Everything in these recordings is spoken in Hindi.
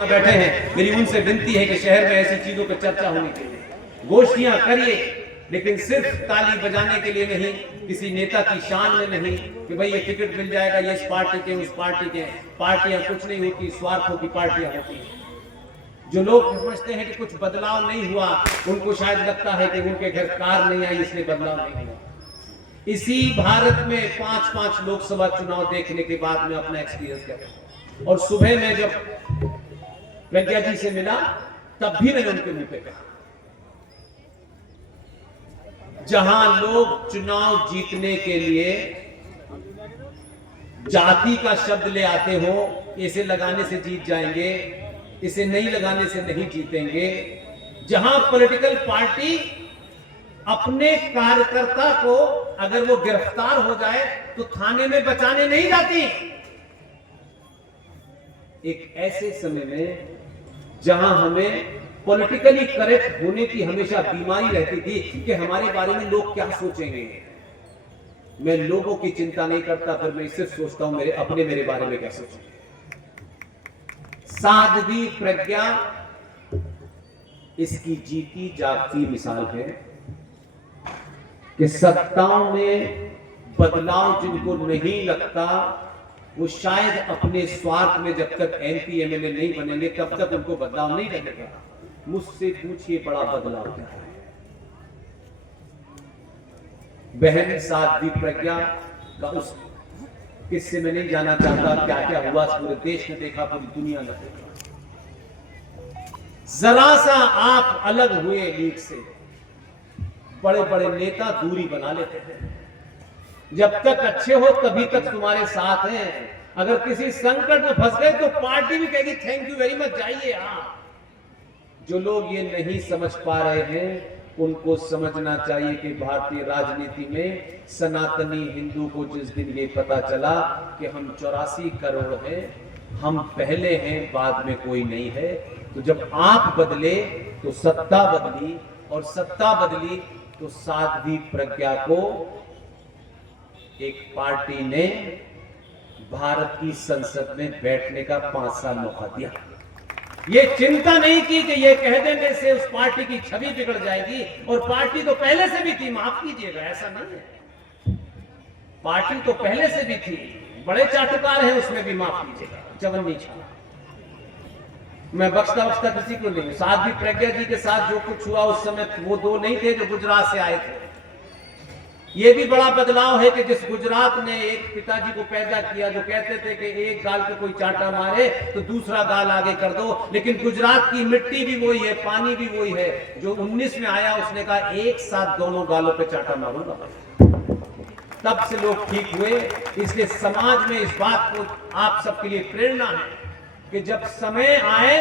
बैठे हैं, मेरी उनसे विनती है कि शहर में ऐसी चीजों पर चर्चा होनी चाहिए, गोष्ठियां करिए, लेकिन सिर्फ ताली बजाने के लिए नहीं, किसी नेता की शान में नहीं कि भाई ये टिकट मिल जाएगा, ये इस पार्टी के उस पार्टी के। पार्टियां कुछ नहीं होती, स्वार्थों की पार्टियां होती हैं। जो लोग समझते हैं कि कुछ बदलाव नहीं हुआ, उनको शायद लगता है कि उनके घर कार नहीं आई इसलिए बदलाव नहीं हुआ। इसी भारत में 5-5 लोकसभा चुनाव देखने के बाद मैं अपना एक्सपीरियंस कर रहा हूं। और सुबह में जब प्रज्ञा जी से मिला तब भी मैंने उनके मुंह पे कहा, जहां लोग चुनाव जीतने के लिए जाति का शब्द ले आते हो, इसे लगाने से जीत जाएंगे, इसे नहीं लगाने से नहीं जीतेंगे, जहां पॉलिटिकल पार्टी अपने कार्यकर्ता को अगर वो गिरफ्तार हो जाए तो थाने में बचाने नहीं जाती, एक ऐसे समय में जहां हमें पॉलिटिकली करेक्ट होने की हमेशा बीमारी रहती थी कि हमारे बारे में लोग क्या सोचेंगे, मैं लोगों की चिंता नहीं करता, फिर मैं सिर्फ सोचता हूं मेरे बारे में क्या सोचेंगे। साध्वी प्रज्ञा इसकी जीती जागती मिसाल है कि सत्ताओं में बदलाव जिनको नहीं लगता वो शायद अपने स्वार्थ में जब तक एमपी एमएलए नहीं बनेंगे तब तक उनको बदलाव नहीं लगेगा। मुझसे पूछिए बड़ा बदलाव क्या है। बहन साध्वी प्रज्ञा का उस किस्से में नहीं जाना चाहता, क्या क्या हुआ पूरे देश ने देखा, पूरी दुनिया ने देखा। जरा सा आप अलग हुए लीग से, बड़े बड़े नेता दूरी बना लेते हैं। जब तक अच्छे हो तभी तक तुम्हारे साथ हैं, अगर किसी संकट में फंस गए तो पार्टी भी कहेगी थैंक यू वेरी मच, जाइए आप। जो लोग ये नहीं समझ पा रहे हैं उनको समझना चाहिए कि भारतीय राजनीति में सनातनी हिंदू को जिस दिन ये पता चला कि हम 84 करोड़ हैं, हम पहले हैं, बाद में कोई नहीं है, तो जब आप बदले तो सत्ता बदली, और सत्ता बदली तो साध्वी प्रज्ञा को एक पार्टी ने भारत की संसद में बैठने का 5 साल मौका दिया। ये चिंता नहीं की कि ये कह देने से उस पार्टी की छवि बिगड़ जाएगी, और पार्टी तो पहले से भी थी, माफ कीजिएगा, ऐसा नहीं है, पार्टी तो पहले से भी थी, बड़े चाटुकार हैं उसमें भी, माफ कीजिएगा, चवन्नी छाला। मैं बख्शता किसी को नहीं। साध्वी प्रज्ञा जी के साथ जो कुछ हुआ उस समय वो दो नहीं थे जो गुजरात से आए थे। ये भी बड़ा बदलाव है कि जिस गुजरात ने एक पिताजी को पैदा किया जो कहते थे कि एक गाल पे कोई चांटा मारे तो दूसरा गाल आगे कर दो, लेकिन गुजरात की मिट्टी भी वही है, पानी भी वही है। जो 19 में आया उसने कहा एक साथ दोनों गालों पे चांटा मारूंगा, तब से लोग ठीक हुए। इसलिए समाज में इस बात को आप सबके लिए प्रेरणा है कि जब समय आए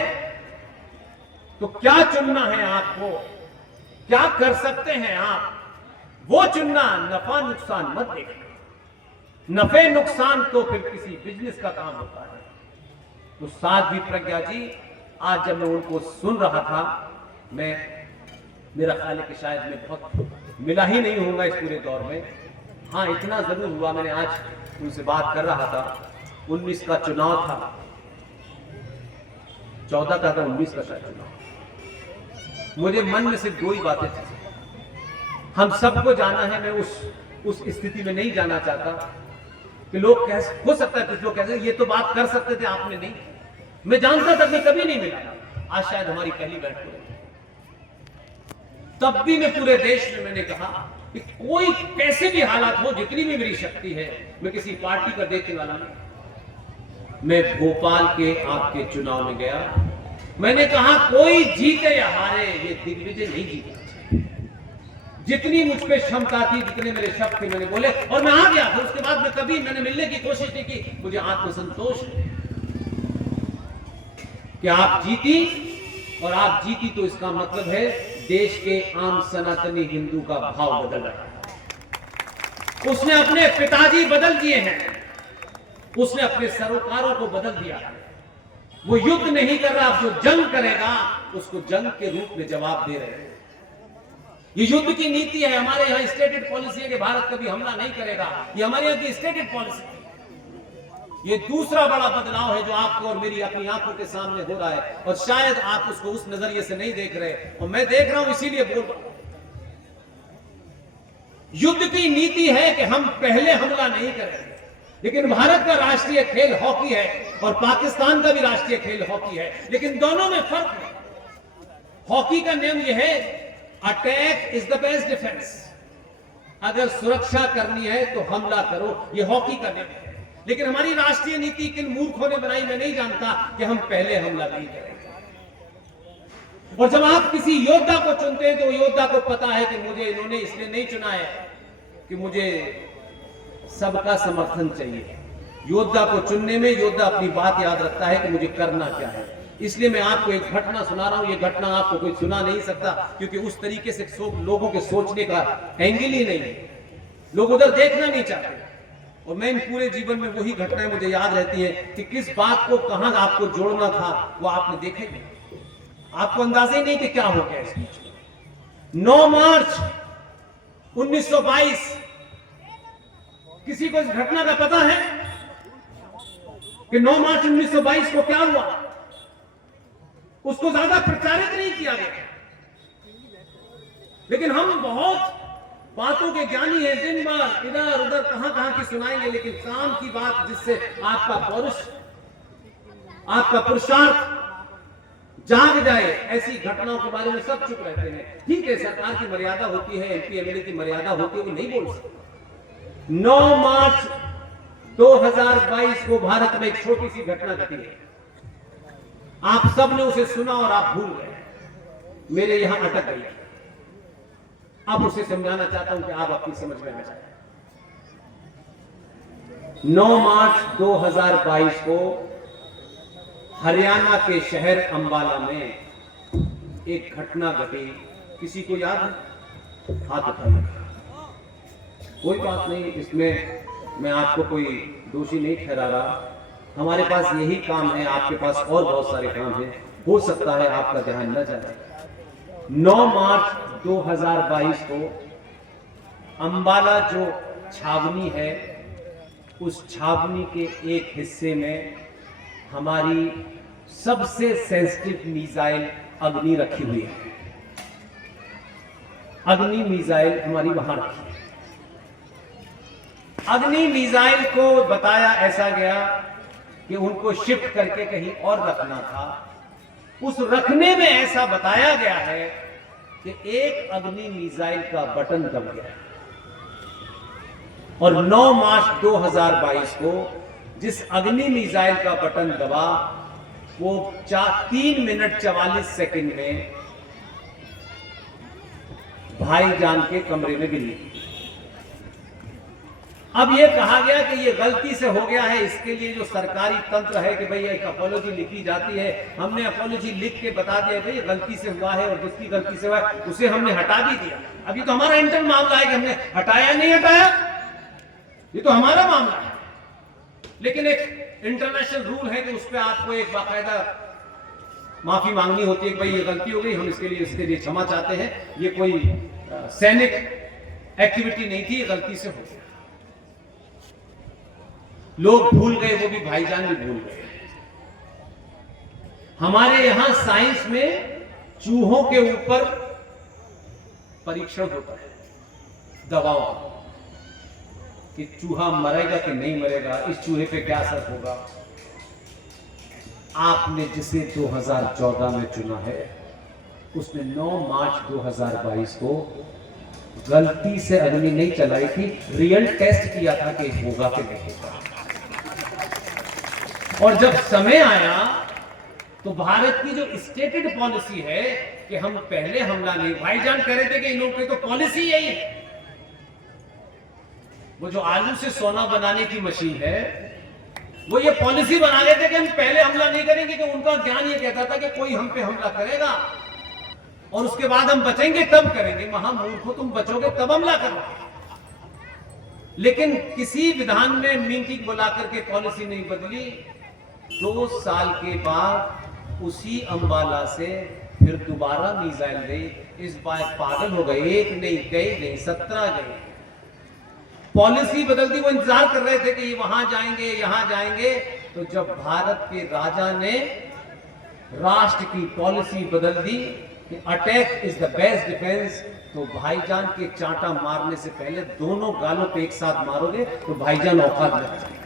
तो क्या चुनना है आपको, क्या कर सकते हैं आप, वो चुनना, नफा नुकसान मत देखना। नफे नुकसान तो फिर किसी बिजनेस का काम होता है। तो साध्वी प्रज्ञा जी, आज जब मैं उनको सुन रहा था, मेरा ख्याल है कि शायद मैं बहुत मिला ही नहीं होऊंगा इस पूरे दौर में। हाँ, इतना जरूर हुआ, मैंने आज उनसे बात कर रहा था, 19 का चुनाव था, 14 का था, 19 का शायद चुनाव। मुझे मन में सिर्फ 2 ही बातें थी। हम सबको जाना है, मैं उस स्थिति में नहीं जाना चाहता कि लोग हो सकता है कुछ लोग कहते ये तो बात कर सकते थे, आपने नहीं। मैं जानता था कि कभी नहीं मिला, आज शायद हमारी पहली बैठक हुई। तब भी मैं पूरे देश में मैंने कहा कि कोई कैसे भी हालात हो, जितनी भी मेरी शक्ति है, मैं किसी पार्टी का देखने वाला नहीं। मैं भोपाल के आपके चुनाव में गया, मैंने कहा कोई जीते या हारे ये दिग्विजय नहीं जीता। जितनी मुझ पे क्षमता थी, जितने मेरे शब्द थे, मैंने बोले और मैं आ गया। फिर उसके बाद मैंने मिलने की कोशिश नहीं की। मुझे आत्मसंतोष है कि आप जीती, और आप जीती तो इसका मतलब है देश के आम सनातनी हिंदू का भाव बदल रहा है। उसने अपने पिताजी बदल दिए हैं, उसने अपने सरोकारों को बदल दिया है। वो युद्ध नहीं कर रहा, जो जंग करेगा उसको जंग के रूप में जवाब दे रहे हैं। ये युद्ध की नीति है। हमारे यहाँ स्टेटेड पॉलिसी है कि भारत कभी हमला नहीं करेगा, ये हमारे यहाँ की स्टेटेड पॉलिसी है। ये दूसरा बड़ा बदलाव है जो आपको और मेरी अपनी आंखों के सामने हो रहा है, और शायद आप उसको उस नजरिए से नहीं देख रहे, और मैं देख रहा हूं, इसीलिए बोल रहा हूं। युद्ध की नीति है कि हम पहले हमला नहीं करेंगे, लेकिन भारत का राष्ट्रीय खेल हॉकी है और पाकिस्तान का भी राष्ट्रीय खेल हॉकी है, लेकिन दोनों में फर्क है। हॉकी का नियम यह है, attack is the best defence. अगर सुरक्षा करनी है तो हमला करो, यह हॉकी का नियम है। लेकिन हमारी राष्ट्रीय नीति किन मूर्खों ने बनाई, मैं नहीं जानता, कि हम पहले हमला नहीं करेंगे। और जब आप किसी योद्धा को चुनते हैं तो योद्धा को पता है कि मुझे इन्होंने इसलिए नहीं चुना है कि मुझे सबका समर्थन चाहिए। योद्धा को चुनने में योद्धा अपनी बात याद रखता है कि मुझे करना क्या है। इसलिए मैं आपको एक घटना सुना रहा हूं। ये घटना आपको कोई सुना नहीं सकता, क्योंकि उस तरीके से लोगों के सोचने का एंगल ही नहीं है। लोग उधर देखना नहीं चाहते। और मैं पूरे जीवन में वही घटनाएं मुझे याद रहती है कि किस बात को कहां आपको जोड़ना था, वो आपने देखा ही नहीं। आपको अंदाजा ही नहीं कि क्या हो गया इस बीच में। 9 मार्च 1922, किसी को इस घटना का पता है कि 9 मार्च 1922 को क्या हुआ? उसको ज्यादा प्रचारित नहीं किया गया, लेकिन हम बहुत बातों के ज्ञानी हैं, दिन भर इधर उधर कहां की सुनाएंगे, लेकिन काम की बात जिससे आपका पौरुष, आपका पुरुषार्थ जाग जाए, ऐसी घटनाओं के बारे में सब चुप रहते हैं। ठीक है, सरकार की मर्यादा होती है, एमपी एमएलए की मर्यादा होती है, वो नहीं बोल सकते। 9 मार्च 2022 को भारत में एक छोटी सी घटना घटी है। आप सब ने उसे सुना और आप भूल गए, मेरे यहां अटक गई। अब उसे समझाना चाहता हूं कि आप अपनी समझ में आ जाए। 9 मार्च 2022 को हरियाणा के शहर अंबाला में एक घटना घटी। किसी को याद है? हाथ उठाइए। कोई बात नहीं, इसमें मैं आपको कोई दोषी नहीं ठहरा रहा। हमारे पास यही काम है, आपके पास और बहुत सारे काम हैं, हो सकता है आपका ध्यान न जाए। 9 मार्च 2022 को अंबाला जो छावनी है, उस छावनी के एक हिस्से में हमारी सबसे सेंसिटिव मिसाइल अग्नि रखी हुई है। अग्नि मिसाइल हमारी वहां रखी है। अग्नि मिसाइल को बताया ऐसा गया कि उनको शिफ्ट करके कहीं और रखना था। उस रखने में ऐसा बताया गया है कि एक अग्नि मिसाइल का बटन दब गया, और 9 मार्च 2022 को जिस अग्नि मिसाइल का बटन दबा, वो 3 मिनट 44 सेकंड में भाईजान के कमरे में गिरी। अब यह कहा गया कि यह गलती से हो गया है, इसके लिए जो सरकारी तंत्र है कि भाई एक अपॉलॉजी लिखी जाती है, हमने अपॉलॉजी लिख के बता दिया भाई गलती से हुआ है, और जिसकी गलती से हुआ है उसे हमने हटा भी दिया। अभी तो हमारा इंटरनल मामला है कि हमने हटाया नहीं हटाया, ये तो हमारा मामला है। लेकिन एक इंटरनेशनल रूल है कि उस पर आपको एक बाकायदा माफी मांगनी होती है कि भाई ये गलती हो गई, हम इसके लिए क्षमा चाहते हैं, ये कोई सैनिक एक्टिविटी नहीं थी, ये गलती से हो गया। लोग भूल गए, वो भी भाईजान भी भूल गए। हमारे यहां साइंस में चूहों के ऊपर परीक्षण होता है, दवाओं कि चूहा मरेगा कि नहीं मरेगा, इस चूहे पे क्या असर होगा। आपने जिसे 2014 में चुना है, उसने 9 मार्च 2022 को गलती से अग्नि नहीं चलाई थी, रियल टेस्ट किया था कि होगा कि नहीं होगा। और जब समय आया तो भारत की जो स्टेटेड पॉलिसी है कि हम पहले हमला नहीं, भाईजान कह रहे थे कि इन लोगों की तो पॉलिसी यही है। वो जो आलू से सोना बनाने की मशीन है, वो ये पॉलिसी बना लेते कि हम पहले हमला नहीं करेंगे, कि उनका ज्ञान ये कहता था कि कोई हम पे हमला करेगा और उसके बाद हम बचेंगे तब करेंगे। महामूर्खों, तुम बचोगे तब हमला करो। लेकिन किसी विधान में मीटिंग बुला करके पॉलिसी नहीं बदली। 2 साल के बाद उसी अंबाला से फिर दोबारा मिसाइल गई। इस बार पागल हो गए, एक नहीं, कई नहीं, 17 गए। पॉलिसी बदल दी। वो इंतजार कर रहे थे कि ये वहां जाएंगे, यहां जाएंगे। तो जब भारत के राजा ने राष्ट्र की पॉलिसी बदल दी कि attack is the best defence, तो भाईजान के चांटा मारने से पहले दोनों गालों पे एक साथ मारोगे तो भाईजान औकात लग जाएगा।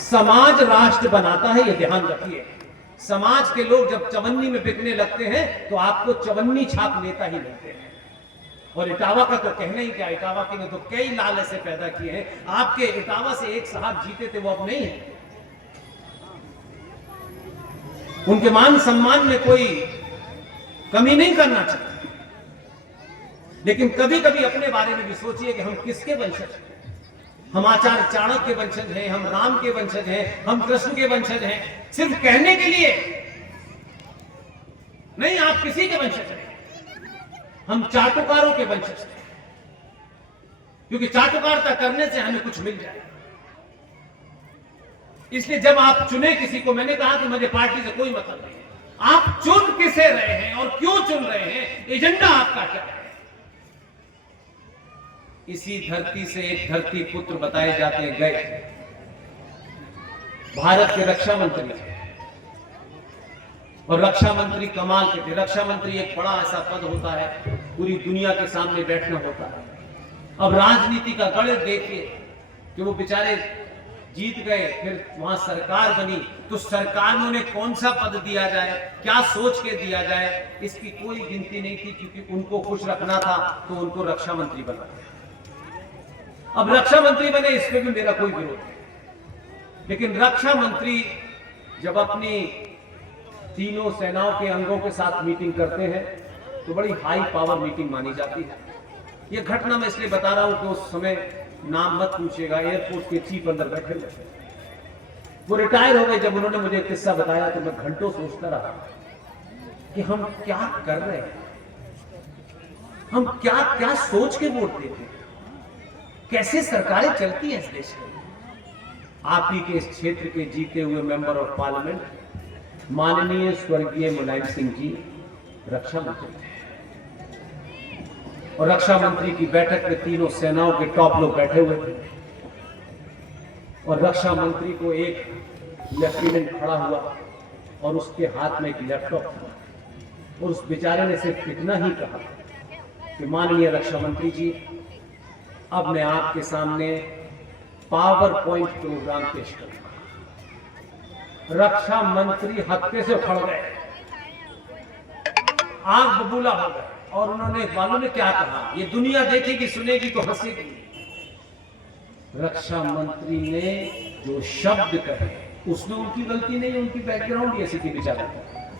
समाज राष्ट्र बनाता है, ये ध्यान रखिए। समाज के लोग जब चवन्नी में बिकने लगते हैं तो आपको चवन्नी छाप नेता ही मिलते हैं। और इटावा का तो कहना ही क्या, इटावा के ने तो कई लाल ऐसे पैदा किए हैं। आपके इटावा से एक साहब जीते थे, वो अब नहीं है। उनके मान सम्मान में कोई कमी नहीं करना चाहिए, लेकिन कभी कभी अपने बारे में भी सोचिए कि हम किसके वंशज हैं। हम आचार्य चाणक्य के वंशज हैं, हम राम के वंशज हैं, हम कृष्ण के वंशज हैं। सिर्फ कहने के लिए नहीं, आप किसी के वंशज हैं। हम चाटुकारों के वंशज हैं, क्योंकि चाटुकारिता करने से हमें कुछ मिल जाए। इसलिए जब आप चुने किसी को, मैंने कहा कि मुझे पार्टी से कोई मतलब नहीं है। आप चुन किसे रहे हैं और क्यों चुन रहे हैं, एजेंडा आपका क्या है। इसी धरती से एक धरती पुत्र बताए जाते हैं गए, भारत के रक्षा मंत्री थे। और रक्षा मंत्री कमाल के थे। रक्षा मंत्री एक बड़ा ऐसा पद होता है, पूरी दुनिया के सामने बैठना होता है। अब राजनीति का गणित देखिए कि वो बेचारे जीत गए, फिर वहां सरकार बनी, तो सरकार में उन्हें कौन सा पद दिया जाए, क्या सोच के दिया जाए, इसकी कोई गिनती नहीं थी। क्योंकि उनको खुश रखना था तो उनको रक्षा मंत्री बना। अब रक्षा मंत्री बने, इसमें भी मेरा कोई विरोध नहीं। लेकिन रक्षा मंत्री जब अपनी तीनों सेनाओं के अंगों के साथ मीटिंग करते हैं तो बड़ी हाई पावर मीटिंग मानी जाती है। यह घटना मैं इसलिए बता रहा हूं कि उस समय नाम मत पूछिएगा, एयरफोर्स के चीफ अंदर बैठे हुए थे। वो रिटायर हो गए। जब उन्होंने मुझे किस्सा बताया तो मैं घंटों सोचता रहा कि हम क्या कर रहे हैं, हम क्या क्या सोच के वोट देते हैं, कैसे सरकारें चलती हैं इस देश में। आप ही के इस क्षेत्र के जीते हुए मेंबर ऑफ पार्लियामेंट माननीय स्वर्गीय मुलायम सिंह जी रक्षा मंत्री थे। और रक्षा मंत्री की बैठक में तीनों सेनाओं के टॉप लोग बैठे हुए थे। और रक्षा मंत्री को एक लेफ्टिनेंट खड़ा हुआ और उसके हाथ में एक लैपटॉप था। और उस बेचारे ने सिर्फ इतना ही कहा कि माननीय रक्षा मंत्री जी, अब मैं आपके सामने पावर पॉइंट प्रोग्राम पेश करूंगा। रक्षा मंत्री हत्थे से उखड़ गए, आग बबूला हो गए। और उन्होंने, मालूम है क्या कहा, ये दुनिया देखेगी सुनेगी तो हंसेगी। रक्षा मंत्री ने जो शब्द कहे उसमें उनकी गलती नहीं, उनकी बैकग्राउंड ही ऐसी थी बेचारा।